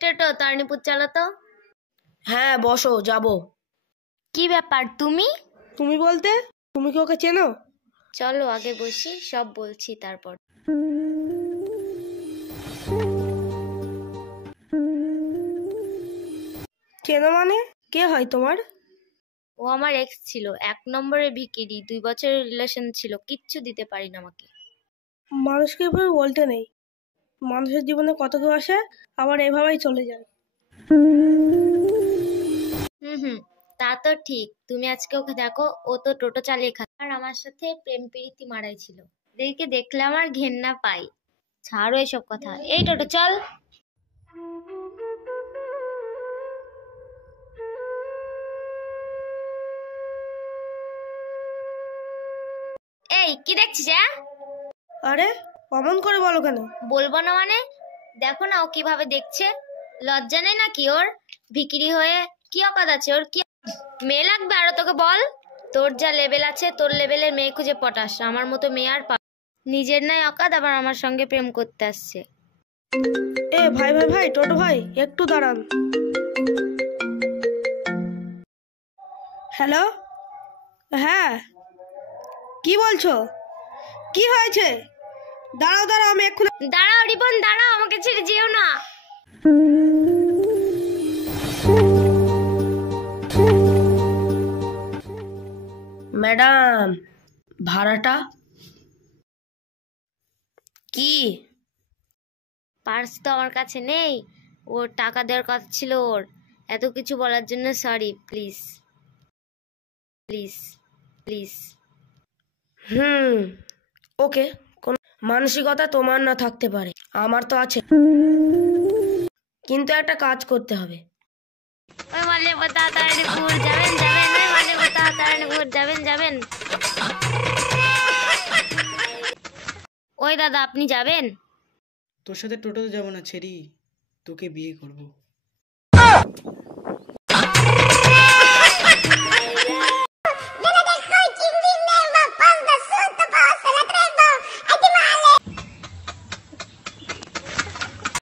টোটো তারিণীপুর চলো তো। হ্যাঁ বসো, যাবো। কি ব্যাপার তুমি? তুমি বলতে তুমি কি ওকে চেনো? চলো আগে বসি, সব বলছি তারপর। চেনো মানে? কে হয় তোমার? ও আমার এক্স ছিল, 1 নম্বরের ভিকিরি। 2 বছরের রিলেশন ছিল, কিচ্ছু দিতে পারি না আমাকে। মানুষকে এভাবে বলতে নেই। মানুষের জীবনে কত কেউ আসে, আবার এভাবেই চলে যায়। হুম, তা তো ঠিক। তুমি আজকে ওকে দেখো, ও তো টোটো চালিয়ে খায় আর আমার সাথে প্রেম প্রীতি মারাই ছিল। এদেরকে দেখলে আমার ঘেন্না পাই। ছাড়ো এসব কথা, এই টোটো চল। এই কি দেখছিস? আরে অমন করে বলো কেন? বলবো না মানে? দেখো না ও কিভাবে দেখছে। লজ্জা নেই নাকি ওর? ভিকিরি হয়ে কি অকাত আছে ওর? কি মেয়ে লাগবে আরো? তোকে বল, তোর যা লেভেল আছে, তোর লেভেলের মেয়ে খুঁজে পটাস। আমার মতো মেয়ে আর নিজের নাই অকাত, আবার আমার সঙ্গে প্রেম করতে আসছে। এ ভাই ভাই ভাই, টোটো ভাই একটু দাঁড়ান। হ্যালো, হ্যাঁ কি বলছো? কি হয়েছে? দাঁড়াও দাঁড়াও, আমি এক্ষুনি। দাঁড়াও রিপন, দাঁড়াও, আমাকে ছেড়ে যেও না। ম্যাডাম, ভাড়াটা কি? পার্স তো আমার কাছে নেই, ওর টাকা দেওয়ার কথা ছিল ওর। এত কিছু বলার জন্য সরি, প্লিজ প্লিজ প্লিজ। ওকে, কোন মানসিকতা তোমার না থাকতে পারে, আমার তো আছে। কিন্তু একটা কাজ করতে হবে। ওই মাল্যবতা তারিণীপুর যাবেন যাবেন, ওই মাল্যবতা তারিণীপুর যাবেন যাবেন। ওই দাদা, আপনি যাবেন? তোর সাথে টোটোতে যাবো না, ছেড়ি, তোকে বিয়ে করবো।